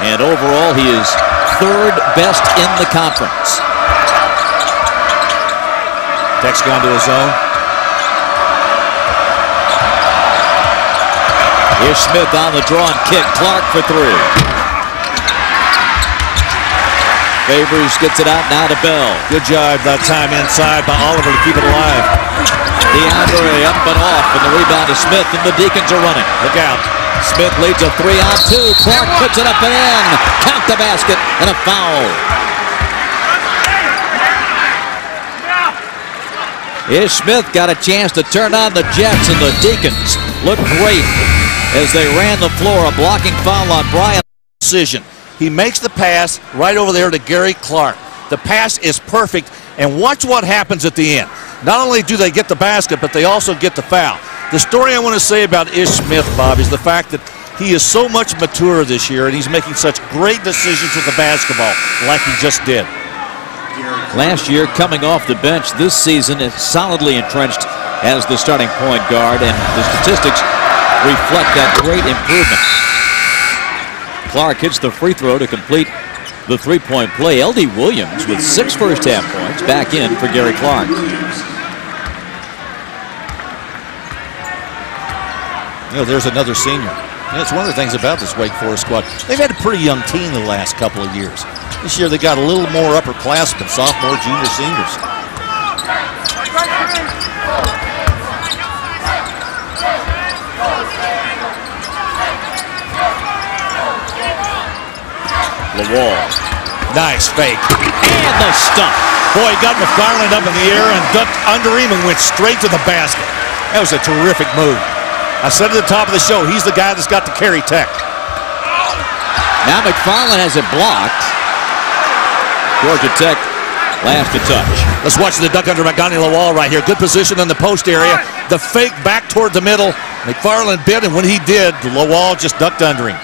And overall, he is third best in the conference. Tech's gone to his zone. Here's Smith on the draw and kick. Clark for three. Favors gets it out now to Bell. Good job that time inside by Oliver to keep it alive. DeAndre up and off, and the rebound to Smith, and the Deacons are running. Look out. Smith leads a 3-on-2. Clark puts it up and in. Count the basket, and a foul. Here's Smith got a chance to turn on the Jets, and the Deacons look great as they ran the floor. A blocking foul on Bryant. Decision. He makes the pass right over there to Gary Clark. The pass is perfect, and watch what happens at the end. Not only do they get the basket, but they also get the foul. The story I want to say about Ish Smith, Bob, is the fact that he is so much mature this year, and he's making such great decisions with the basketball like he just did. Last year, coming off the bench, this season is solidly entrenched as the starting point guard, and the statistics reflect that great improvement. Clark hits the free throw to complete the three-point play. L.D. Williams with 6 first-half points back in for Gary Clark. You know, there's another senior. That's one of the things about this Wake Forest squad. They've had a pretty young team the last couple of years. This year they got a little more upperclassmen, sophomore, junior, seniors. LaWall. Nice fake. And the stump. Boy, he got McFarland up in the air and ducked under him and went straight to the basket. That was a terrific move. I said at the top of the show, he's the guy that's got to carry Tech. Now McFarland has it blocked. Georgia Tech last to touch. Let's watch the duck under Magani LaWall right here. Good position in the post area. The fake back toward the middle. McFarland bit, and when he did, LaWall just ducked under him.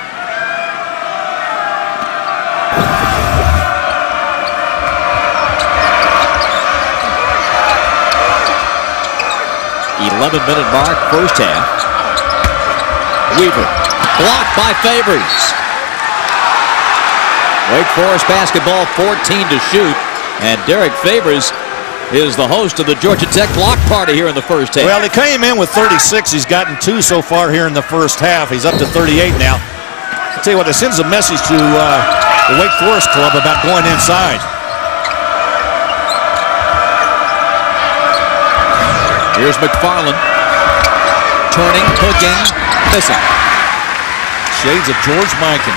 11-minute mark, first half. Weaver, blocked by Favors. Wake Forest basketball, 14 to shoot, and Derek Favors is the host of the Georgia Tech block party here in the first half. Well, he came in with 36. He's gotten 2 so far here in the first half. He's up to 38 now. I'll tell you what, it sends a message to the Wake Forest club about going inside. Here's McFarland. Turning, hooking, missing. Shades of George Mikan.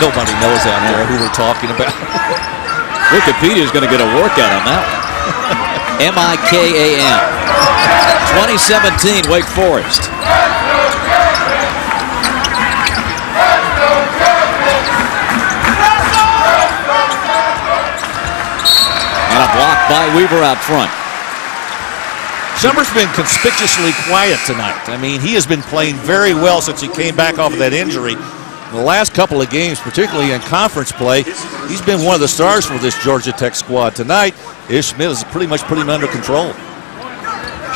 Nobody knows out there who we're talking about. Wikipedia is going to get a workout on that one. M-I-K-A-N. 2017 Wake Forest. And a block by Weaver out front. Shumpert's been conspicuously quiet tonight. I mean, he has been playing very well since he came back off of that injury. In the last couple of games, particularly in conference play, he's been one of the stars for this Georgia Tech squad. Tonight, Ish Smith has pretty much put him under control.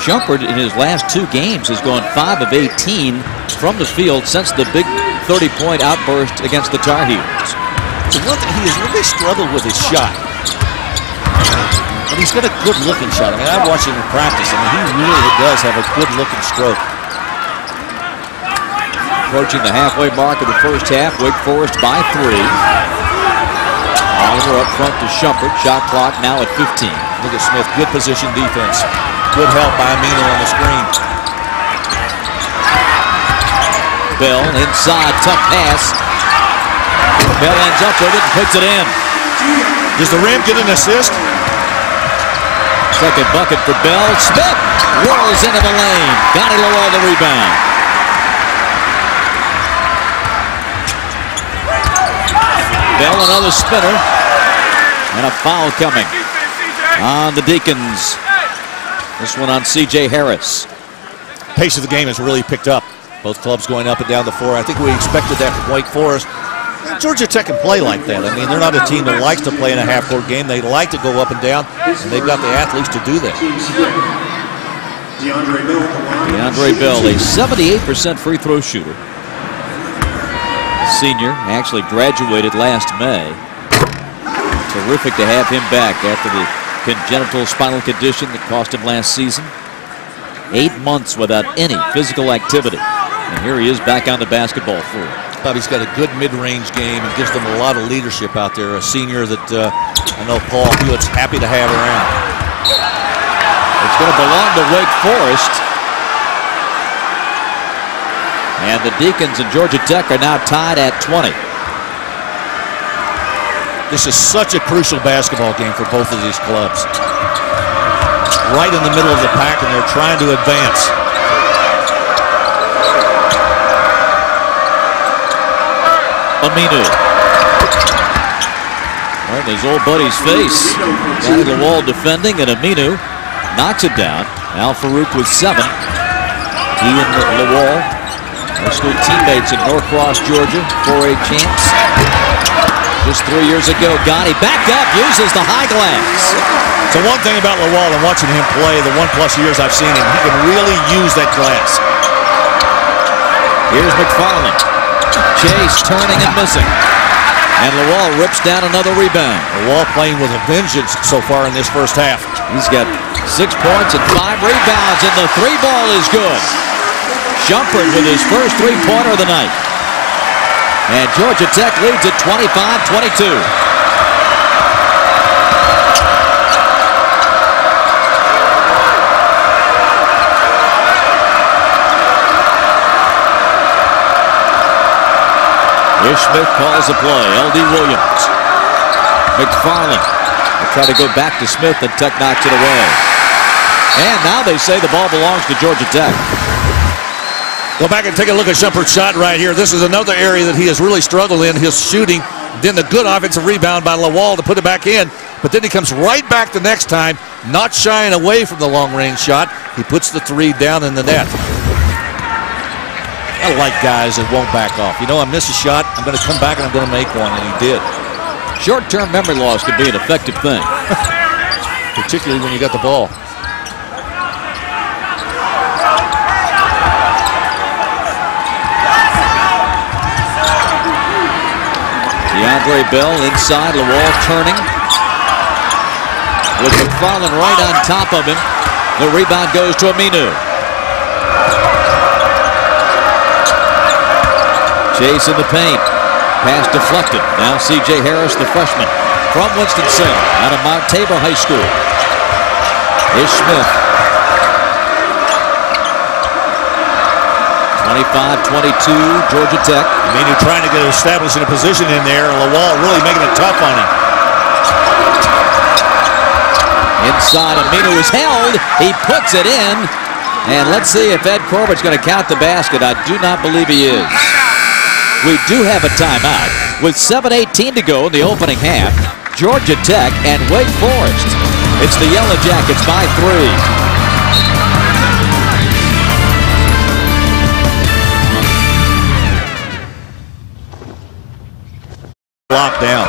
Shumpert in his last 2 games has gone 5 of 18 from the field since the big 30-point outburst against the Tar Heels. So one thing, he has really struggled with his shot. And he's got a good-looking shot. I mean, I've watched him in practice. I mean, he really does have a good-looking stroke. Approaching the halfway mark of the first half, Wake Forest by 3. Oliver up front to Shumpert. Shot clock now at 15. Look at Smith, good position defense. Good help by Amino on the screen. Bell inside, tough pass. Bell ends up with it and puts it in. Does the Ram get an assist? Second bucket for Bell. Smith rolls into the lane. Gotti LaWall the rebound. Bell another spinner. And a foul coming on the Deacons. This one on C.J. Harris. Pace of the game has really picked up. Both clubs going up and down the floor. I think we expected that from Wake Forest. Georgia Tech can play like that. I mean, they're not a team that likes to play in a half-court game. They like to go up and down, and they've got the athletes to do that. DeAndre Bell, a 78% free throw shooter. senior, actually graduated last May. Terrific to have him back after the congenital spinal condition that cost him last season. 8 months without any physical activity. And here he is back on the basketball floor. But he's got a good mid-range game and gives them a lot of leadership out there. A senior that I know Paul Hewitt's happy to have around. It's going to belong to Wake Forest. And the Deacons and Georgia Tech are now tied at 20. This is such a crucial basketball game for both of these clubs. Right in the middle of the pack, and they're trying to advance. Aminu. Right in his old buddy's face. Got the wall defending, and Aminu knocks it down. Al Farouk with 7. He and Lawal, high school teammates in Norcross, Georgia, 4A champs. Just 3 years ago, Gotti back up, uses the high glass. So one thing about Lawal and watching him play the 1+ years I've seen him, he can really use that glass. Here's McFarland. Chase turning and missing. And Lawal rips down another rebound. Lawal playing with a vengeance so far in this first half. He's got 6 points and 5 rebounds, and the 3-ball is good. Shumpert with his first 3-pointer of the night. And Georgia Tech leads at 25-22. Ish Smith calls the play. L.D. Williams. McFarland will try to go back to Smith, and Tech knocks it away. And now they say the ball belongs to Georgia Tech. Go back and take a look at Shumpert's shot right here. This is another area that he has really struggled in, his shooting. Then the good offensive rebound by Lawal to put it back in. But then he comes right back the next time, not shying away from the long-range shot. He puts the 3 down in the net. I like guys that won't back off. You know, I miss a shot, I'm going to come back and I'm going to make one, and he did. Short-term memory loss can be an effective thing. Particularly when you got the ball. DeAndre Bell inside, Lawal turning. With McFarland right on top of him. The rebound goes to Aminu. Chase in the paint. Pass deflected. Now C.J. Harris, the freshman from Winston-Salem, out of Mount Tabor High School. Ish Smith. 25-22, Georgia Tech. Aminu trying to get established in a position in there. Lawal really making it tough on him. Inside, Aminu is held. He puts it in. And let's see if Ed Corbett's going to count the basket. I do not believe he is. We do have a timeout with 7:18 to go in the opening half. Georgia Tech and Wake Forest. It's the Yellow Jackets by 3. Locked down.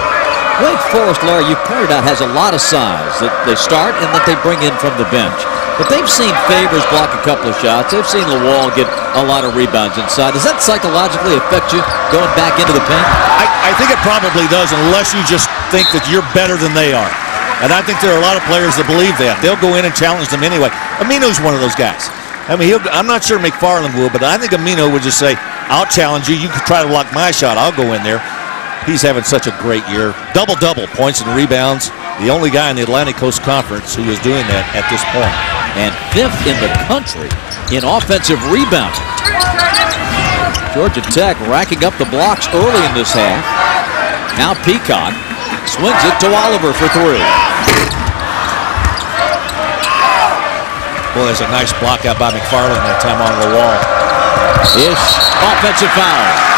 Wake Forest, Larry, you pointed out, has a lot of size that they start and that they bring in from the bench. But they've seen Favors block a couple of shots. They've seen Lawal get a lot of rebounds inside. Does that psychologically affect you going back into the paint? I think it probably does, unless you just think that you're better than they are. And I think there are a lot of players that believe that. They'll go in and challenge them anyway. Aminu's one of those guys. I mean, I'm not sure McFarland will, but I think Aminu would just say, I'll challenge you. You can try to block my shot. I'll go in there. He's having such a great year. Double-double, points and rebounds. The only guy in the Atlantic Coast Conference who is doing that at this point. And 5th in the country in offensive rebound. Georgia Tech racking up the blocks early in this half. Now Peacock swings it to Oliver for 3. Boy, there's a nice block out by McFarland that time on the wall. Ish, offensive foul.